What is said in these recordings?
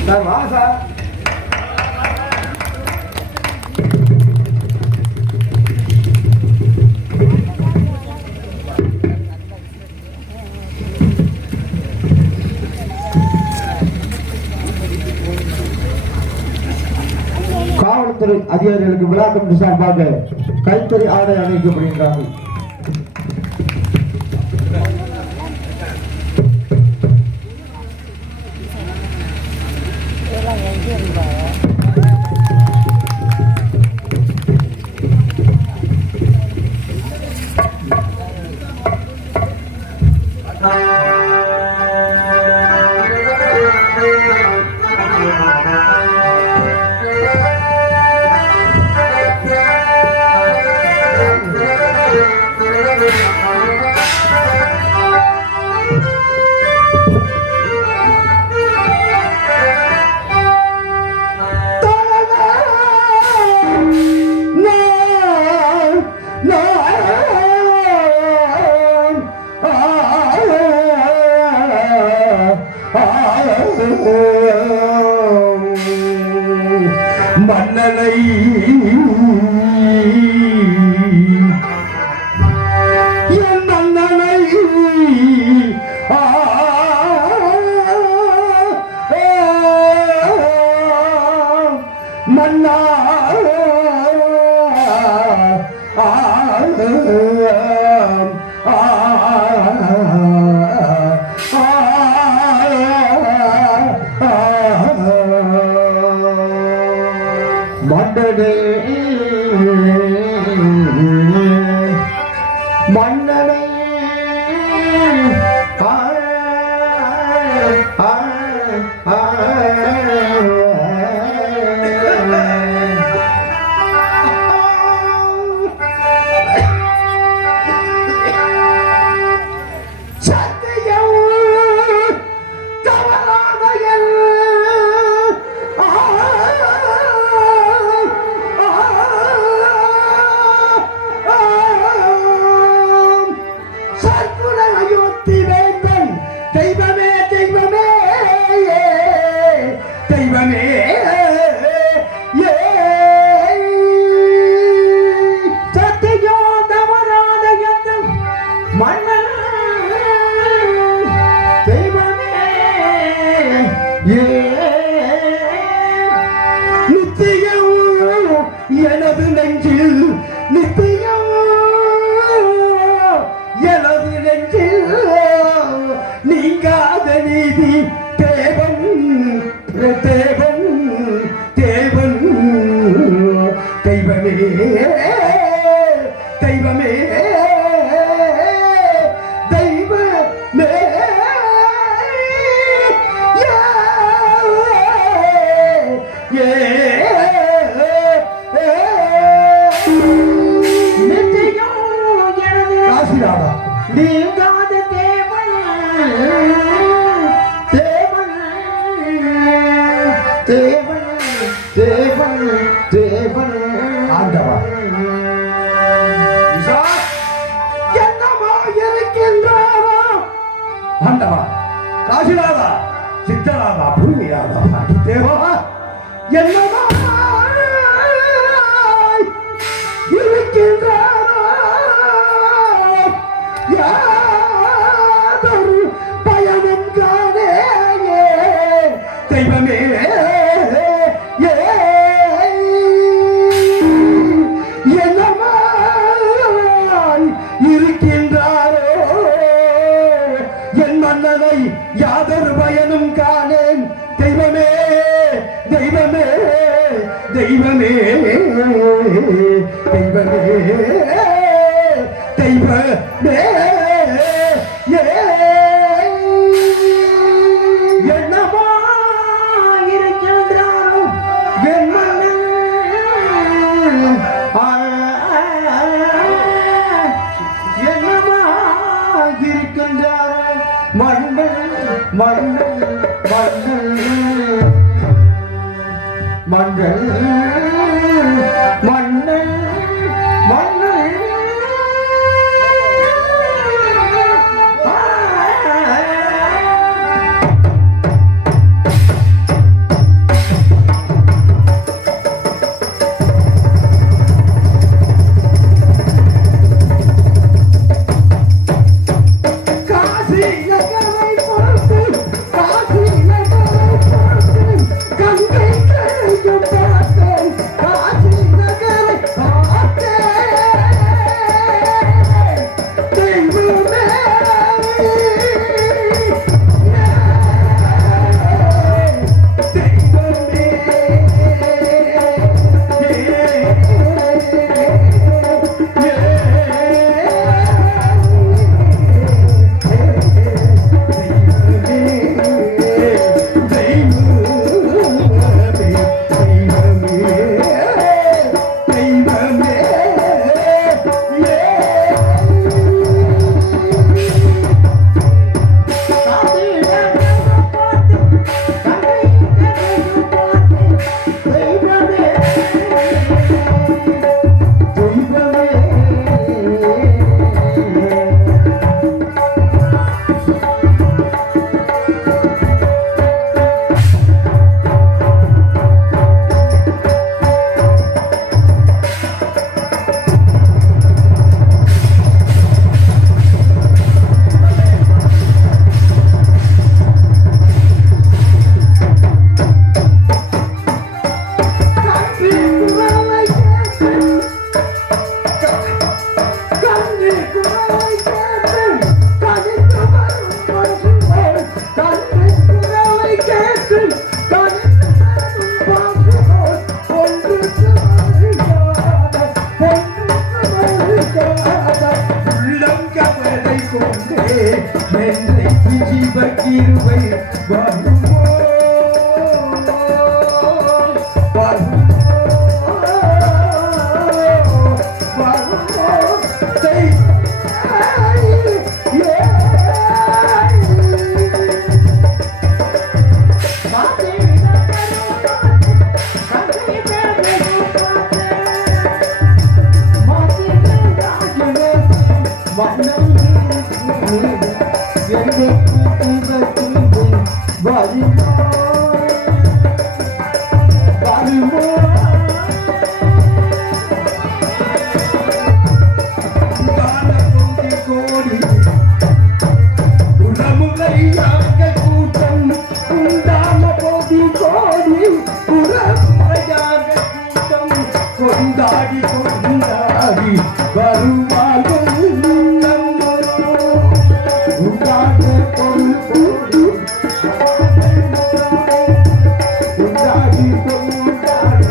Sir வா sir. காவல்துறை அதிகாரிகளுக்கு விழா கமிட்டி சார்பாக கைத்தறி ஆடை அணிவிக்கப்படுகின்றார்கள். மன்னனை என் மன்னனை மன்னா மன்னனே மன்னனே எனது நெஞ்சில் நித்தியம் எனது நெஞ்சில் நீங்காத நீதி தேவன் தேவன் தேவன் தெய்வமே தெய்வமே தெய்வமே நீங்காத தேவன் தேவன் தேவன் தேவன் தேவன் ஆண்டவா என்னமா இருக்கின்றாரோ ஆண்டவா காசிநாதா சித்தராதா பூமியாதா தேவா என்னமா இருக்கின்றாரோ பயணம் காணே தெய்வமே என்னமாய் இருக்கின்றாரோ என் மன்னனை யாதொரு பயனும் காணேன் தெய்வமே தெய்வமே தெய்வமே தெய்வமே தெய்வமே என்னமா இருக்கின்றாரோ என் மன்னன் என்னமா இருக்கின்றாரோ மன்னன் மன்னன் மன்னன் மஞ்சள் மன்னன் மன்னன் கிருபை வருமோ கொண்டாடி கொண்டாடி வருவார்கள் உண்டாக பொருள் போடு உண்டாடி கொண்டாடி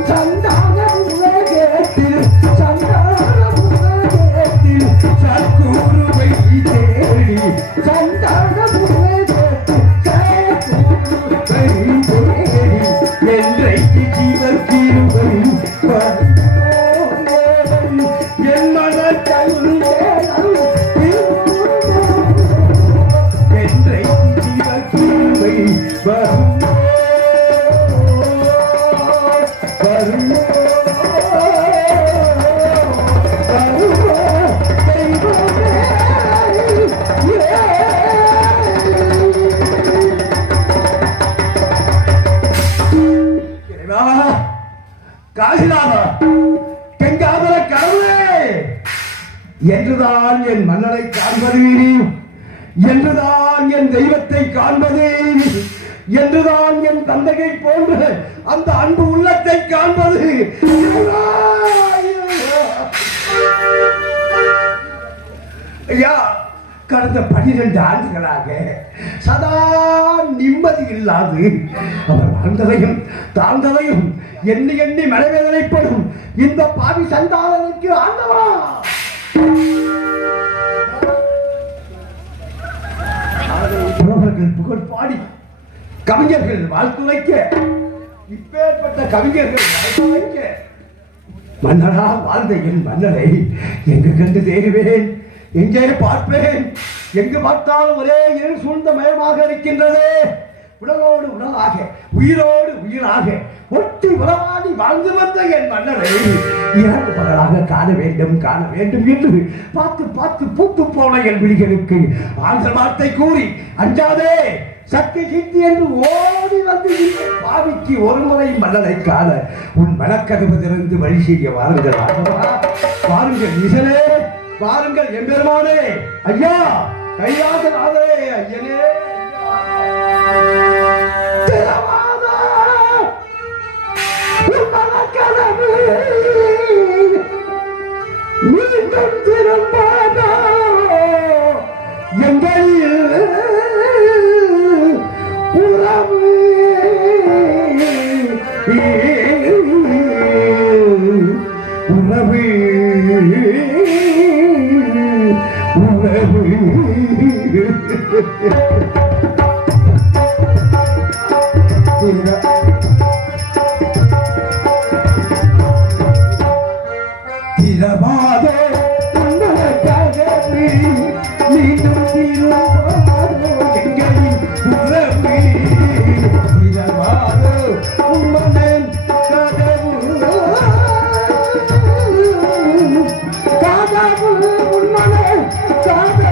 சந்தான உலகத்தில் கங்காதர கடவுளே என்றுதான் என் மன்னரை காண்பது, என்றுதான் என் தெய்வத்தை காண்பது, என்றுதான் என் தந்தையை போன்ற அந்த அன்பு உள்ளத்தை காண்பது. ஐயா, கடந்த 12 ஆண்டுகளாக சதா நிம்மதி இல்லாது அவர் வாழ்ந்ததையும் தாழ்ந்ததையும் எண்ணி எண்ணி மனவேதனைப்படும் இந்த பாவி சந்தானனுக்கு ஆண்டவா புலவர்கள் புகழ் பாடி கவிஞர்கள் வாழ்த்துரைக்க, இப்பேற்பட்ட கவிஞர்கள் வாழ்த்துரைக்க, மன்னரா வாழ்ந்த என் மன்னரை எங்கு கண்டு தேடுவேன், எங்கே பார்ப்பேன்? எங்கு பார்த்தாலும் ஒரே இருள் சூழ்ந்த மயமாக இருக்கின்றது. உடலோடு உடலாக, உயிரோடு உயிராக ஒட்டி உறவாடி வாழ்ந்து வந்த என் மன்னரை இரண்டு பகலாக காண வேண்டும் காண வேண்டும் என்று பார்த்து பார்த்து பூத்து போன என் விழிகளுக்கு ஆண்கள் வார்த்தை கூறி அஞ்சாதே சக்தி சித்தி என்று ஓடி வந்து பாவிக்கு ஒரு முறை மன்னரை காண உன் மனக்கதவு திறந்து வழி செய்ய வாருங்கள். வாருங்கள் ஈசனே, வாருங்கள் எம்பெருமானே, ஐயா கையாக நாதரே, ஐயனே மீண்டும் திரும்பாதோ எங்கள் உறவு உறவு உறவு திரவாதோ மீண்டும் திருவாதோ எங்களின் உறவு திரவாதோ உம்மனன் கதவு கதவு உம்மனன் கதவு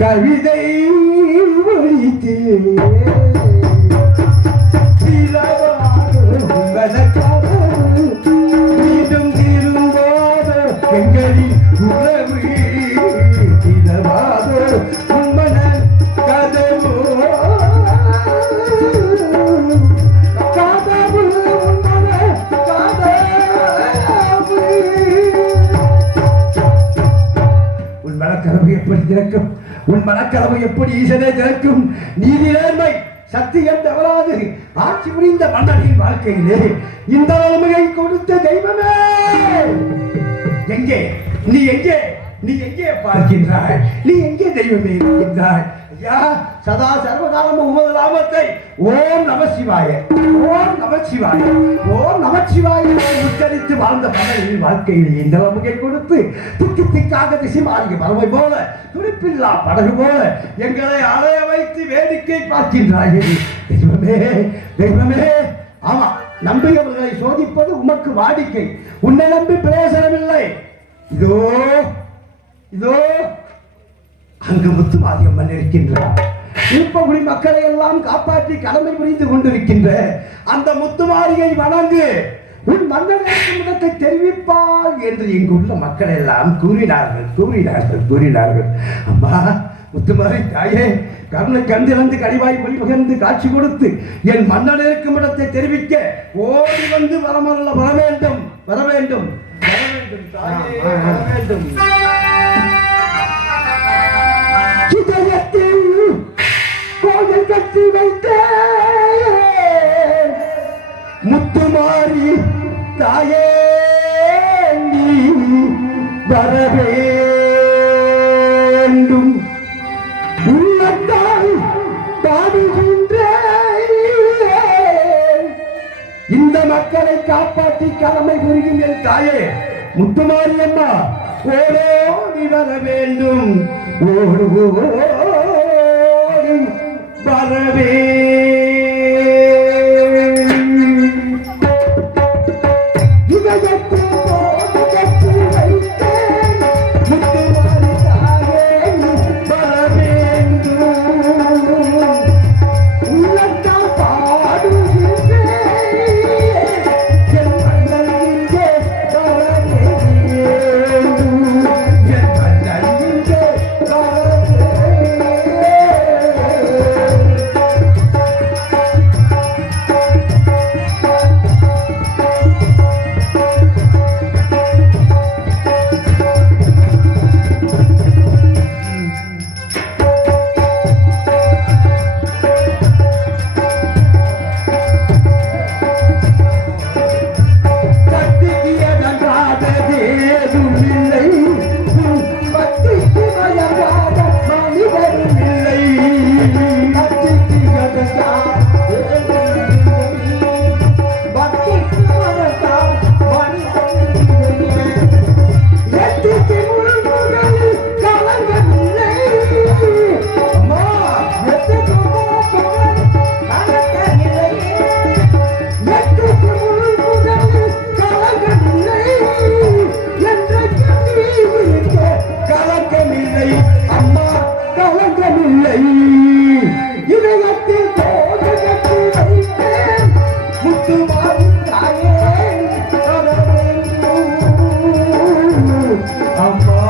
கவிதை ஒழித்தே திறக்கும்? உன் மனக்கதவை எப்படி ஈசனே திறக்கும்? நீதி நேர்மை சத்தியம் தவறாது ஆட்சி புரிந்த மன்னனின் வாழ்க்கையிலே இந்த நிலைமையை கொடுத்த தெய்வமே எங்கே? நீ எங்கே? நீ எங்கே பார்க்கின்றாய்? நீ எங்கே தெய்வமே இருக்கின்றாய்? ஐயா, சதா சர்வகாலமும் உமது நாமத்தை ஓம் நமசிவாய, ஓம் நமசிவாய, ஓம் நமசிவாய உச்சரித்து வாழ்ந்த மன்னனின் வாழ்க்கையில் இந்த நிலைமையை கொடுத்து திக்கு திக்காக திசை மாறிய பறவை போல துடிப்பில்லா படகு போல எங்களை அலைய வைத்து வேடிக்கை பார்க்கின்றாய் தெய்வமே, தெய்வமே. ஆமா, நம்பியவர்களை சோதிப்பது உமக்கு வாடிக்கை. உன்னை நம்பி பிரயோசனமில்லை. இதோ இதோ அங்கு முத்துமாரியம்மன் இருக்கின்றார். திருப்பகுடி மக்களை எல்லாம் காப்பாற்றி கடமை புரிந்து கொண்டிருக்கின்ற அந்த முத்துமாரியை வணங்கு, உன் மன்னனுக்கு இடத்தை தெரிவிப்பார் என்று இங்குள்ள மக்கள் எல்லாம் கூறினார்கள். அம்மா முத்துமாரி தாயே, கண்ணை கண்டிருந்து கழிவாய் மொழி பகிர்ந்து காட்சி கொடுத்து என் மன்னன் இருக்கும் இடத்தை தெரிவிக்க ஓடி வந்து வர வேண்டும் தாயே, வர வேண்டும். கோயில் கட்டி வைத்த முத்துமாரி தாயே, நீ வர வேண்டும். உள்ளத்தால் பாடுகின்ற இந்த மக்களை காப்பாற்றி கடமை புரிகின்ற தாயே முத்துமாரி அம்மா, ஓடோடி வர வேண்டும், ஓடு வரவே. அம்மா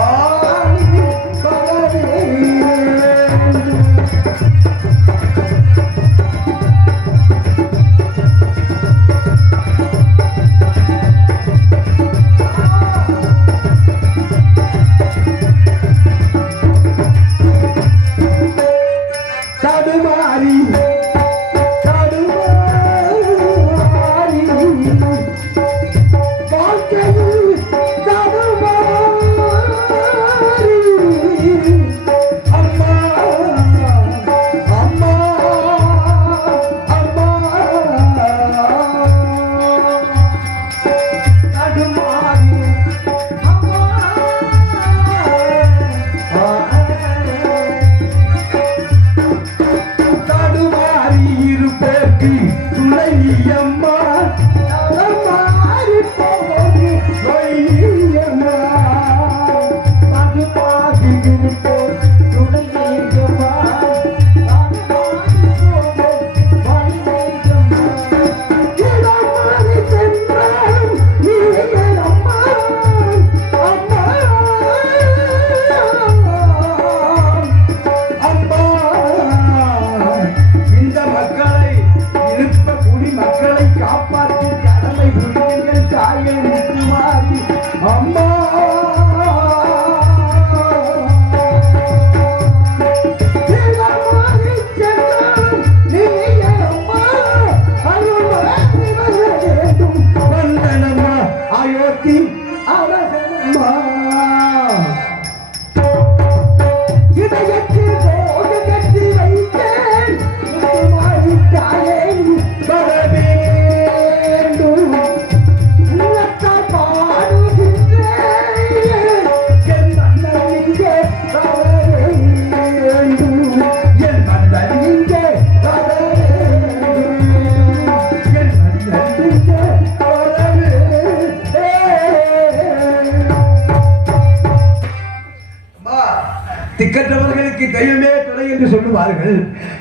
மனிதனுக்கு தெய்வமே துணை என்று சொல்லுவார்கள்.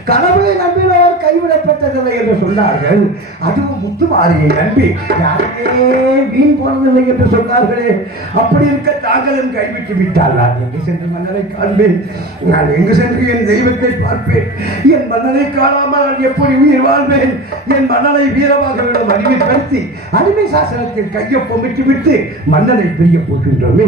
கடவுளை நம்பினோர் கைவிடப்பட்டதில்லை என்று சொன்னார்கள். அதுவும் முத்துமாரியை நம்பி யாருமே வீண் போனதில்லை என்று சொன்னார்களே. அப்படி இருக்க தாங்களும் கைவிட்டு விட்டால் நான் எங்கு சென்று மன்னரை காண்பேன்? நான் எங்கு சென்று என் தெய்வத்தை பார்ப்பேன்? என் மன்னரை காணாமல் நான் எப்படி உயிர் வாழ்வேன்? என் மன்னனை வீரமாக விடும் அறிவிப்படுத்தி அடிமை சாசனத்தில் கையொப்பமிட்டு விட்டு மன்னனை பிரிய போகின்றோமே,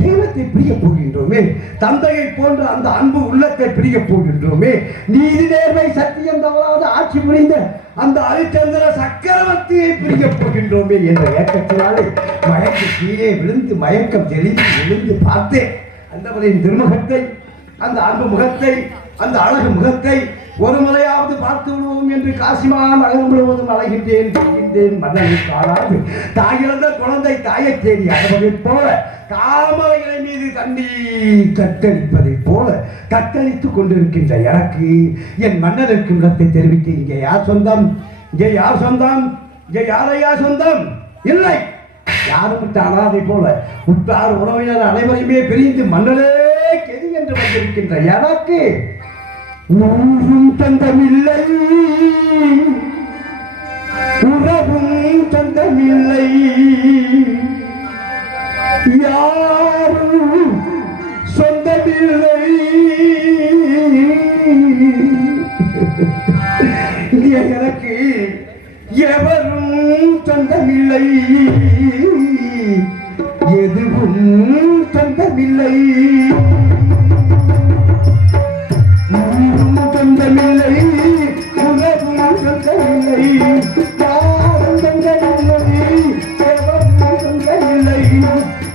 தெய்வத்தை பிரிய போகின்றோமே, தந்தையை போன்ற அந்த அன்பு உள்ளத்தை பிரிய போகின்றோமே, நீதி நேர்மை சத்தியம் தவறாத ஆட்சி புரிந்த அந்த ஹரிச்சந்திர சக்கரவர்த்தியை பிரிய போகின்றோமே என்ற ஏக்கத்தினாலே மயக்கு கீழே விழுந்து மயக்கம் தெளிந்து விழுந்து பார்த்தேன் அந்தவரின் திருமுகத்தை, அந்த அன்பு முகத்தை, அந்த அழகு முகத்தை ஒரு முறையாவது பார்த்து விடுவோம் என்று காசிமா நகரம் முழுவதும் அலைகின்றேன். மன்னனை காணாது தாயிழந்த குழந்தை தாயை தேடி அழுவதைப் போல தாமரைகளை மீது தண்ணீர் தத்தளிப்பதைப் போல தத்தளித்துக் கொண்டிருக்கின்ற எனக்கு என் மன்னனுக்கு இடத்தை தெரிவித்து இங்கே யார் சொந்தம்? இங்கே யார் சொந்தம்? இங்கே யாரையா சொந்தம்? இல்லை, யாரும் விட்டு அனாதை போல உற்றார் உறவினர் அனைவரையுமே பிரிந்து மன்னனே கெதி என்று வந்திருக்கின்ற எனக்கு ஊரும் தந்தமில்லை, உறவும் தந்தமில்லை, யாரும் சொந்தமில்லை. எனக்கு எவரும் சொந்தமில்லை, எதுவும் சொந்தமில்லை, சொந்தமில்லை, உலகம் சொந்தமில்லை, யாரும் சொந்தமில்லை, எவரும் சொந்தமில்லை,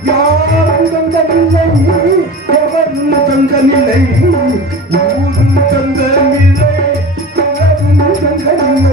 யாரும் சொந்தமில்லை, எவரும் சொந்தமில்லை, ஊரும் சொந்தமில்லை, உலகம் சொந்தமில்லை.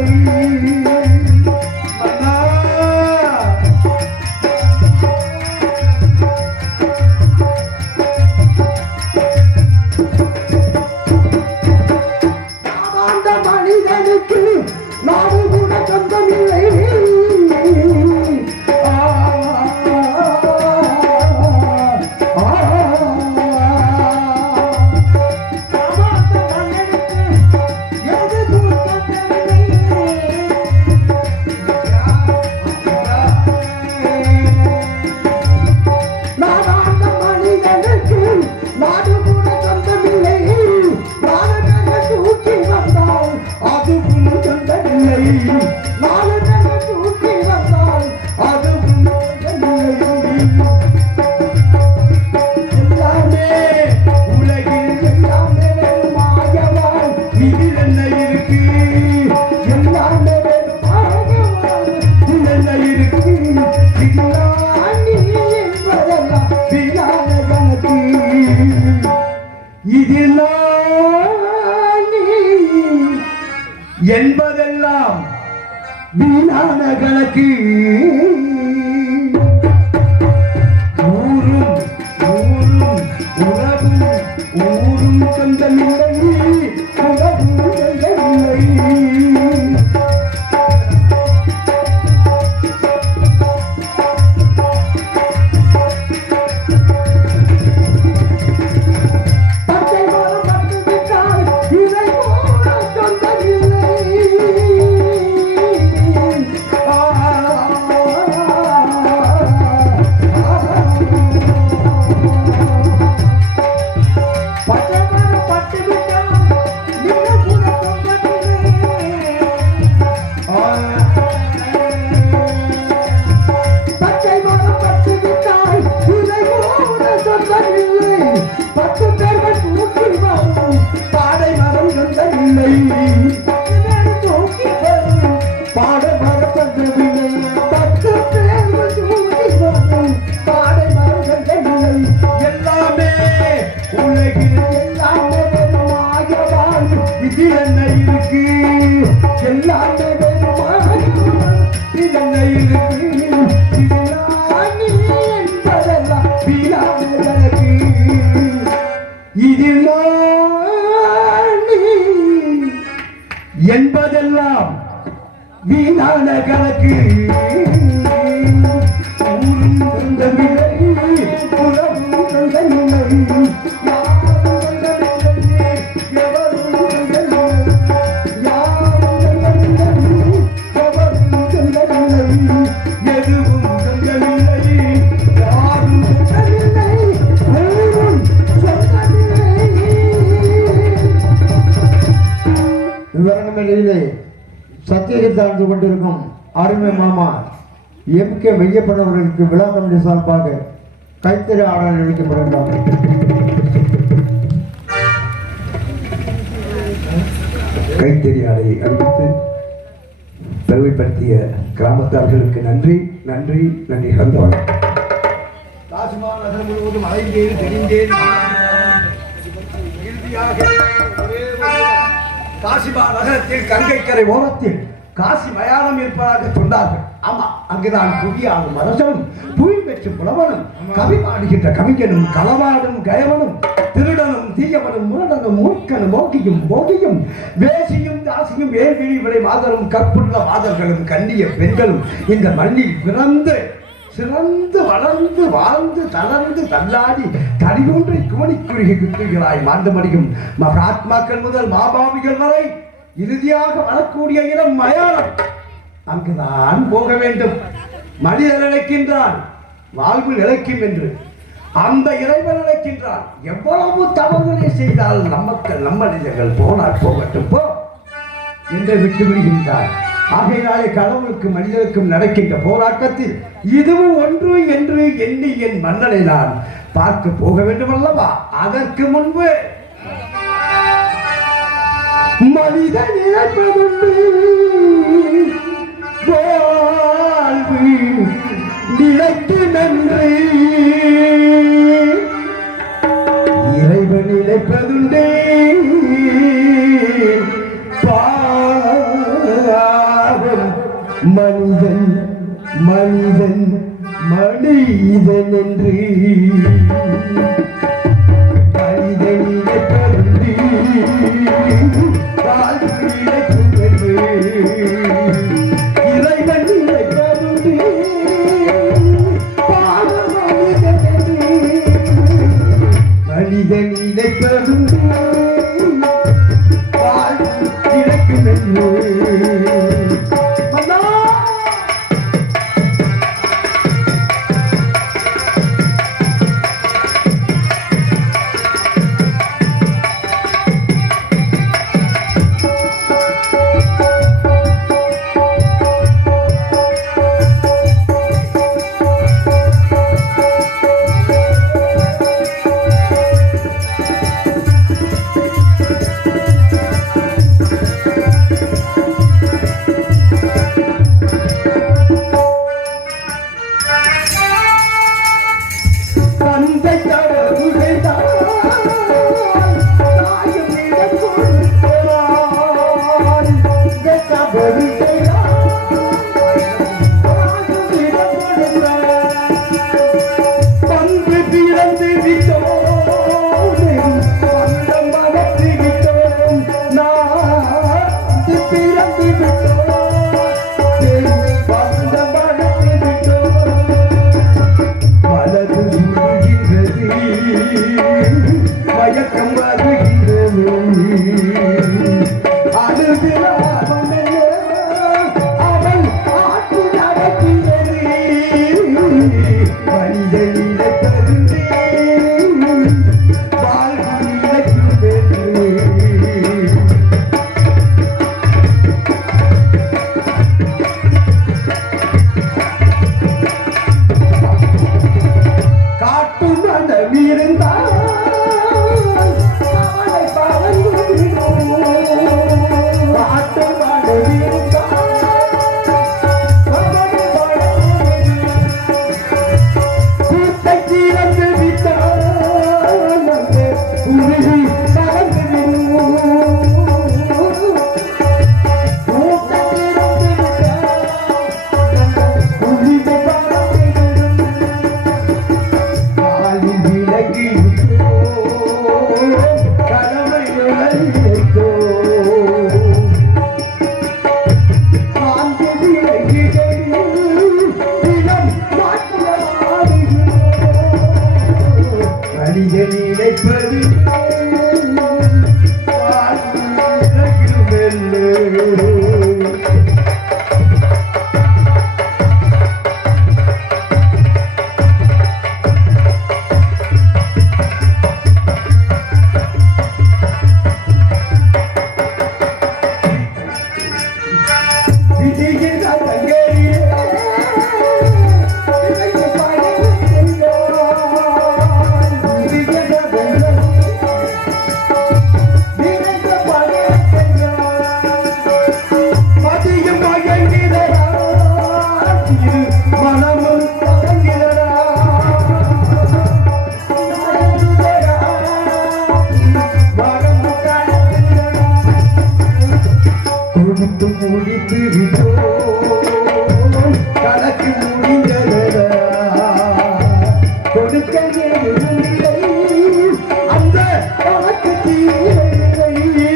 என்பதெல்லாம் வீணான கணக்கு. ஊரும் ஊரும் உறவும் ஊரும் சொந்தமில்லை, உறவும் சொந்தமில்லை. என்பதெல்லாம் வீணான கணக்கு. ஊரும் சொந்தமில்லை, உறவும் சொந்தமில்லை, யாரும் சொந்தமில்லை. நிலையிலே சத்தியகத்தை ஆழ்ந்து கொண்டிருக்கும் அருமை மாமா எம்.கே. மெய்யப்பன் அவர்களுக்கு விழா கமிட்டி சார்பாக கைத்தறி ஆடல் அளிக்கப்படுகின்றோம். கைத்தறி ஆடையை அறிவித்து பெருமைப்படுத்திய கிராமத்தார்களுக்கு நன்றி நன்றி நன்றி. கந்தவன் காசிமா நகரம் முழுவதும் அலைந்தேன் தெரிந்தேன். இறுதியாக காசிமா நகரத்தில் கங்கைக்கரை ஓரத்தில் காசி மயானம் இருப்பதாக சொன்னார்கள். ஆமா, அங்குதான் புவியாகும் அரசனும் புவி பெற்று புலவனும் கவி பாடுகின்ற கவிஞனும் களவாடும் கயவனும் திருடனும் தீயவனும் முரடனும் மூர்க்கனும் மோகியும் போகியும் வேசியும் தாசியும் வேல்விழி விளை மாதரும் கற்புள்ள மாதர்களும் கண்ணிய பெண்களும் இந்த மண்ணில் பிறந்து சிறந்து வளர்ந்து வாழ்ந்து தளர்ந்து தள்ளாடி தடிகொன்றை குமணிக்குறுகி குத்துகிறாய் மாண்டு மடியும் மகாத்மாக்கள் முதல் மாபாவிகள் வரை இறுதியாக வரக்கூடிய இடம் மயானம். அங்குதான் போக வேண்டும். மனிதன் நினைக்கின்றான் வாழ்வு நிலைக்கும் என்று. அந்த இறைவன் நினைக்கின்றான் எவ்வளவு தவறுகளை செய்தால் நம்ம மனிதர்கள் போனால் போகட்டும் போ என்று விட்டு விடுகின்றார். ஆகையினாலே கடவுளுக்கும் மனிதனுக்கும் நடக்கின்ற போராட்டத்தில் இதுவும் ஒன்று என்று எண்ணி என் மன்னனை நான் பார்க்க போக வேண்டும் அல்லவா? அதற்கு முன்பு மனிதன் இழப்பதுண்டு வாழ்வு நிலைத்து நன்றி இறைவன் இழைப்பதுண்டே பாவம் மனிதன் மனிதன் மனிதன் என்று மனிதன் இழைப்பதுண்டே இறைவன் இழைப்பதுண்டே பாவம் மனிதன் இழைப்பதுண்டே இது மனமும் தங்கிடடா. கொடுத்து முடித்து கணக்கு முடிந்ததா கொடுக்க வேண்டியதில்லை அந்த கணக்கு தீரவில்லை.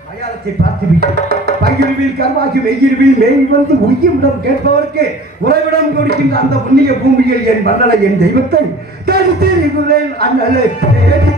மலையாளத்தை பார்த்துவிட்டு பகிர்வில் கர்வாகி வெயிர்வில் மேய் வந்து உயிரிடம் கேட்பவருக்கு உறைவிடம் கொடுக்கின்ற அந்த புண்ணிய பூமியில் என் மன்னனை என் தெய்வத்தை தேடி தெரிகிறேன் அண்ணலை தேடி